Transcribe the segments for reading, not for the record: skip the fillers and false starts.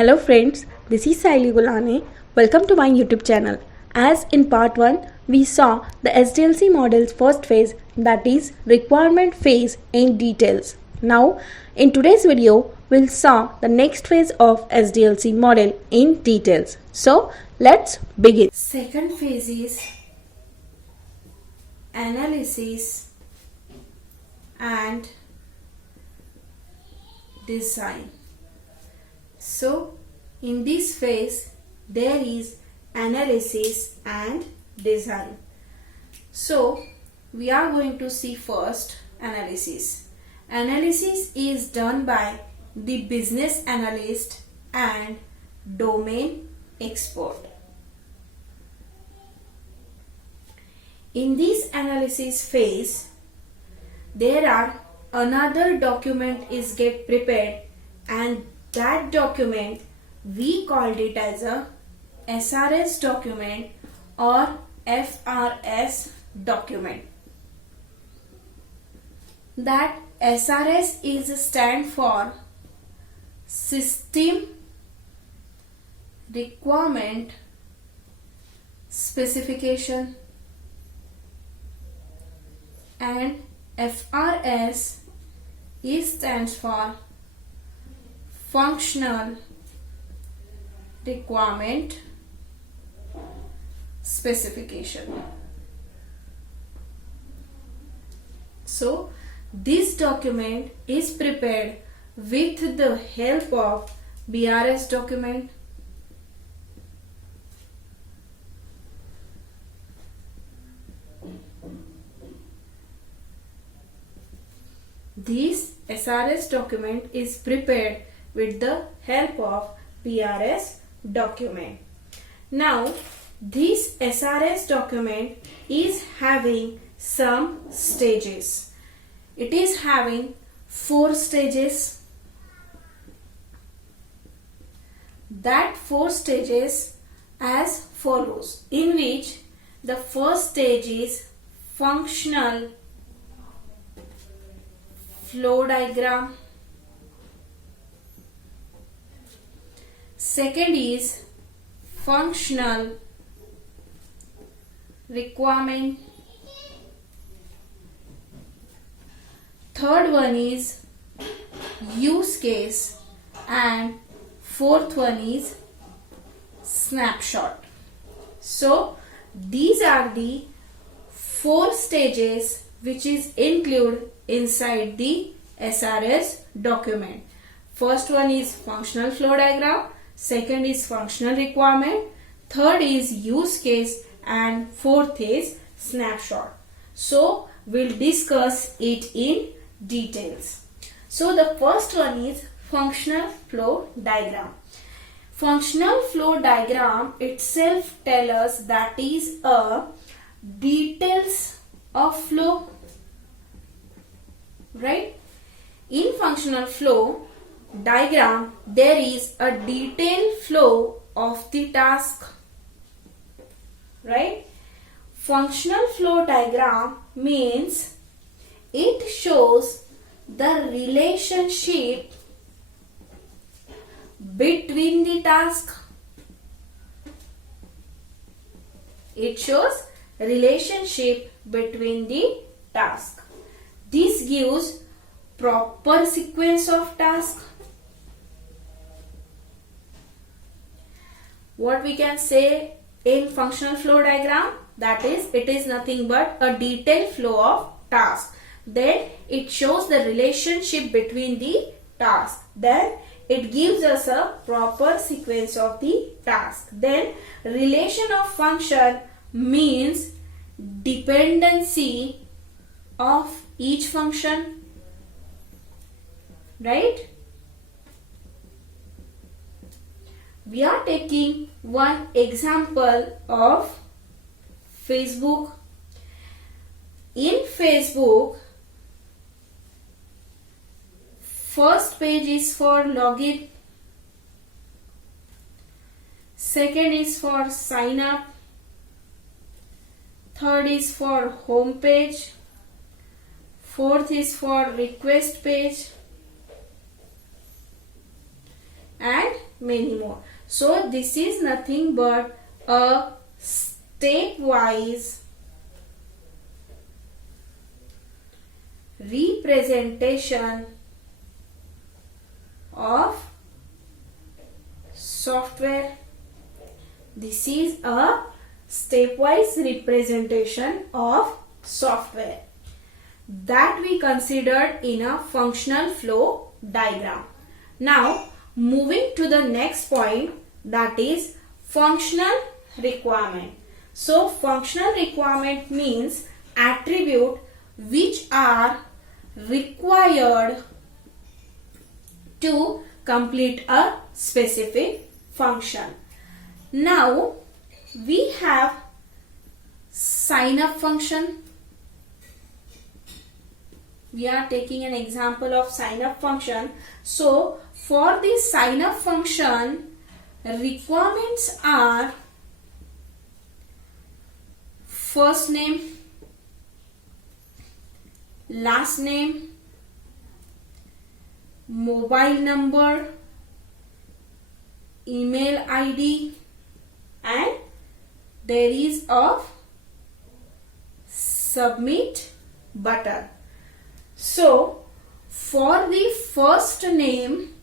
Hello friends, this is Saili Gulane. Welcome to my YouTube channel. As in part 1, we saw the SDLC model's first phase, that is requirement phase in details. Now in today's video, we'll saw the next phase of SDLC model in details. So let's begin. Second phase is analysis and design. So in this phase there is analysis and design. So we are going to see first analysis. Analysis is done by the business analyst and domain expert. In this analysis phase, there are another document is get prepared, and that document we called it as a SRS document or FRS document. That SRS is stand for System Requirement Specification, and FRS stands for Functional Requirement Specification. So this document is prepared with the help of BRS document, this SRS document is prepared with the help of BRS document. Now this SRS document is having some stages. It is having 4 stages. That 4 stages as follows, in which the first stage is functional flow diagram. Second is functional requirement. Third one is use case, and fourth one is snapshot. So these are the 4 stages which is included inside the SRS document. First one is functional flow diagram, second is functional requirement, third is use case, and fourth is snapshot. So we'll discuss it in details. So the first one is functional flow diagram. Functional flow diagram itself tells us that is a details of flow, right? In functional flow diagram there is a detailed flow of the task, right? Functional flow diagram means it shows the relationship between the task. It shows relationship between the task. This gives proper sequence of task. What we can say in functional flow diagram, that is, it is nothing but a detailed flow of task. Then it shows the relationship between the task. Then it gives us a proper sequence of the task. Then relation of function means dependency of each function, right? We are taking one example of Facebook. In Facebook, first page is for login, second is for sign up, third is for home page, fourth is for request page, and many more. So this is nothing but a stepwise representation of software. This is a stepwise representation of software that we considered in a functional flow diagram. Now moving to the next point, that is functional requirement. So functional requirement means attribute which are required to complete a specific function. Now we have sign up function. We are taking an example of sign up function. So for this sign up function, requirements are first name, last name, mobile number, email ID, and there is a submit button. So for the first name,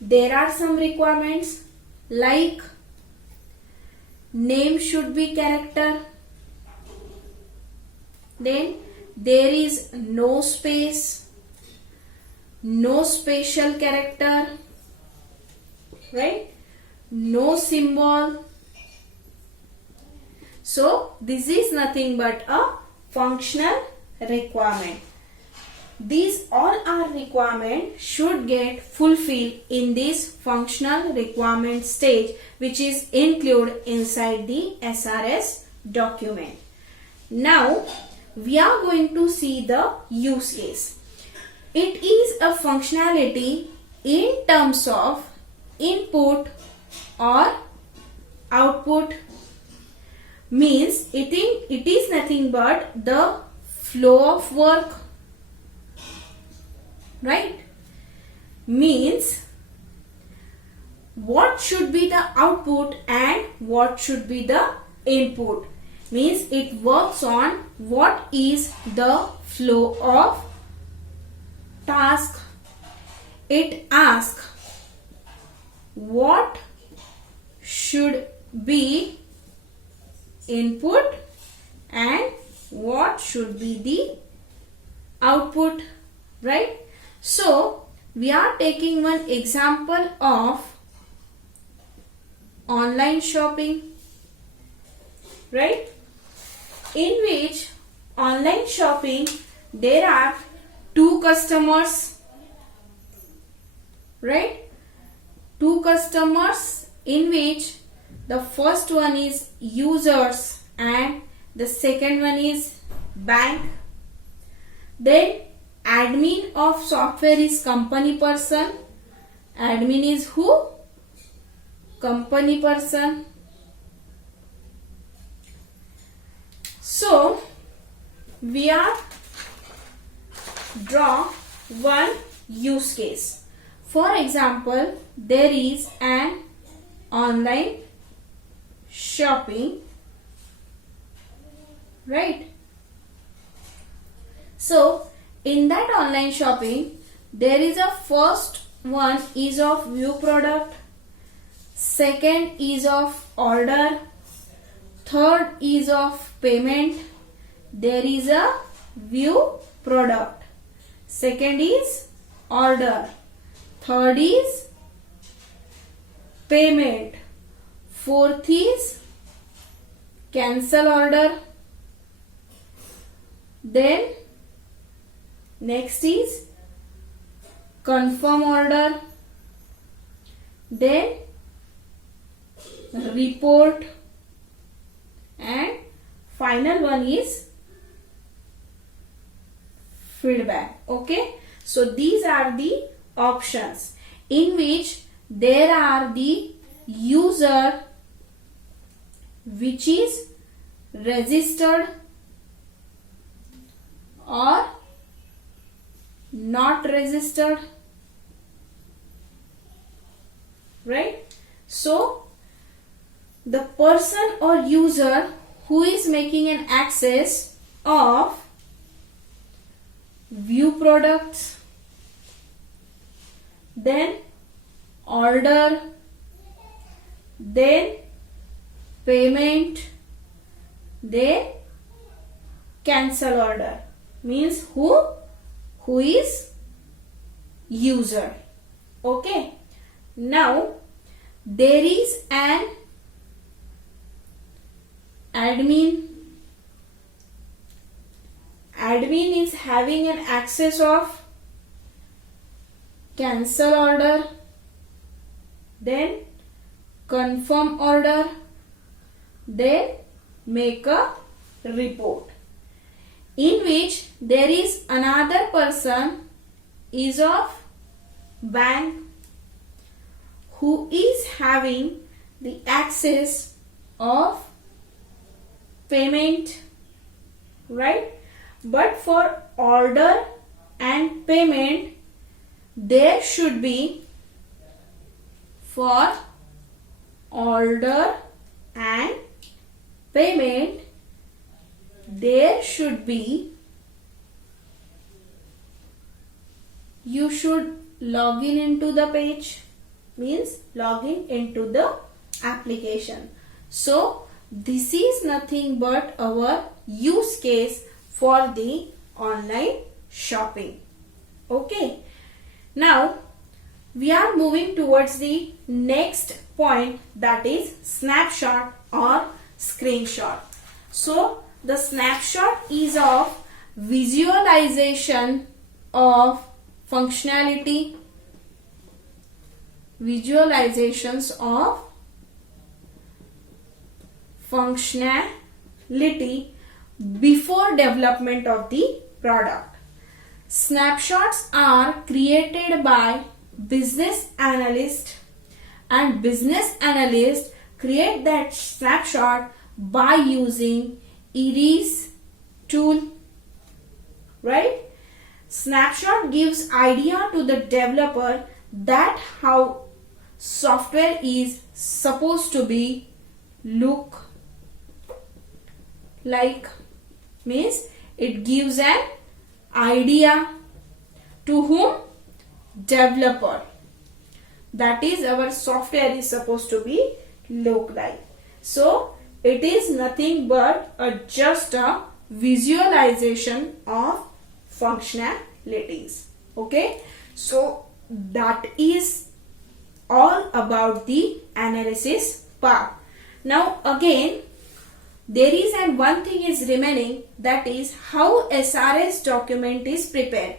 there are some requirements like name should be character, then there is no space, no special character, right? No symbol. So this is nothing but a functional requirement. These all are requirement should get fulfilled in this functional requirement stage, which is included inside the SRS document. Now we are going to see the use case. It is a functionality in terms of input or output, means it is nothing but the flow of work, right? Means what should be the output and what should be the input. Means it works on what is the flow of task. It asks what should be input and what should be the output, right? So we are taking one example of online shopping, right? In which online shopping there are two customers, right? Two customers in which the first one is users and the second one is bank. Then admin of software is company person. Admin is who? Company person. So we are draw one use case. For example, there is an online shopping, right? So in that online shopping, there is a first one is of view product, second is of order, third is of payment. There is a view product, second is order, third is payment, fourth is cancel order, then next is confirm order, then report, and final one is feedback. Okay, so these are the options in which there are the user which is registered or not registered, right? So the person or user who is making an access of view products, then order, then payment, then cancel order, means who is user. Okay, now there is an admin is having an access of cancel order, then confirm order, then make a report, in which there is another person is of bank who is having the access of payment, right? But for order and payment, there should be, for order and payment, there should be, you should log in into the page, means login into the application. So this is nothing but our use case for the online shopping. Okay, now we are moving towards the next point, that is snapshot or screenshot. So the snapshot is of visualization of functionality, visualizations of functionality before development of the product. Snapshots are created by business analyst, and business analysts create that snapshot by using Iris tool, right? Snapshot gives idea to the developer that how software is supposed to be look like, means it gives an idea to whom? Developer, that is our software is supposed to be look like. So it is nothing but just a visualization of functionalities. Okay, so that is all about the analysis part. Now again there is and one thing is remaining, that is how SRS document is prepared.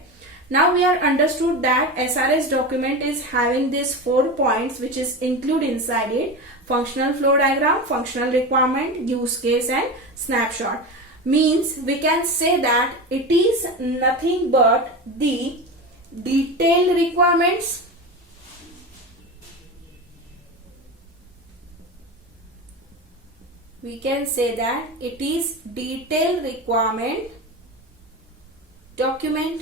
Now we are understood that SRS document is having these 4 points which is include inside it: functional flow diagram, functional requirement, use case and snapshot. Means we can say that it is nothing but the detailed requirements, we can say that it is detailed requirement document,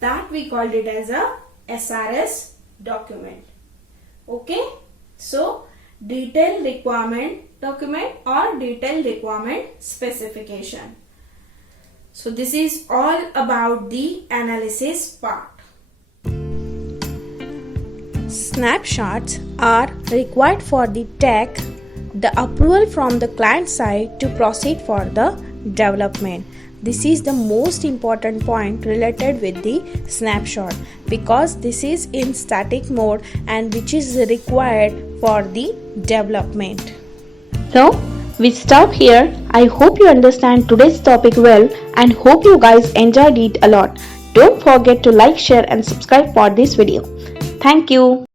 that we called it as a SRS document. Okay, so detailed requirement document or detailed requirement specification. So this is all about the analysis part. Snapshots are required for the tech, the approval from the client side to proceed for the development. This is the most important point related with the snapshot, because this is in static mode and which is required for the development. So we stop here. I hope you understand today's topic well and hope you guys enjoyed it a lot. Don't forget to like, share and subscribe for this video. Thank you.